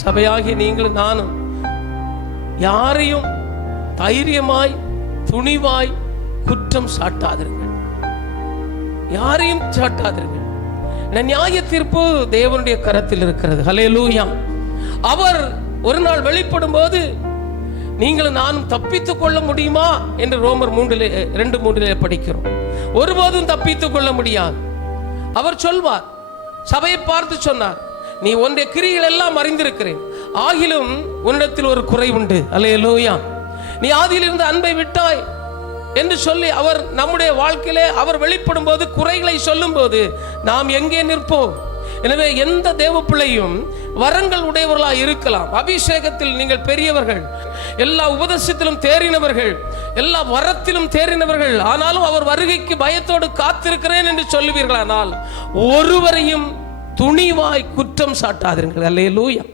சபையாகிய நீங்களும் நானும் யாரையும் தைரியமாய் துணிவாய் குற்றம் சாட்டாதிருங்கள். யாரையும் சாட்டாதிருங்கள். நியாய தீர்ப்பு தேவனுடைய கரத்தில் இருக்கிறது. ஹல்லேலூயா. அவர் ஒரு நாள் வெளிப்படும் போது நீங்களும் நானும் தப்பித்துக் கொள்ள முடியுமா என்று ரோமர் 2:3 படிக்கிறோம். ஒருபோதும் தப்பித்துக் கொள்ள முடியாது. அவர் சொல்வார், சபையை பார்த்து சொன்னார், நீ உன்னுடைய கிரிகள் எல்லாம் அறிந்திருக்கிறேன், ஆகிலும் உன்னிடத்தில் ஒரு குறை உண்டு. அல்லேலூயா. நீ ஆதியில் இருந்த அன்பை விட்டாய் என்று சொல்லி அவர் நம்முடைய வாழ்க்கையிலே அவர் வெளிப்படும் போது குறைகளை சொல்லும் போது நாம் எங்கே நிற்போம்? எனவே எந்த தேவ பிள்ளையும் வரங்கள் உடையவர்களாக இருக்கலாம். அபிஷேகத்தில் நீங்கள் பெரியவர்கள், எல்லா உபதேசத்திலும் தேறினவர்கள், எல்லா வரத்திலும் தேறினவர்கள், ஆனாலும் அவர் வருகைக்கு பயத்தோடு காத்திருக்கிறேன் என்று சொல்லுவீர்களானால் ஒருவரையும் துணிவாய் குற்றம் சாட்டாதீர்கள். அல்லேலூயா.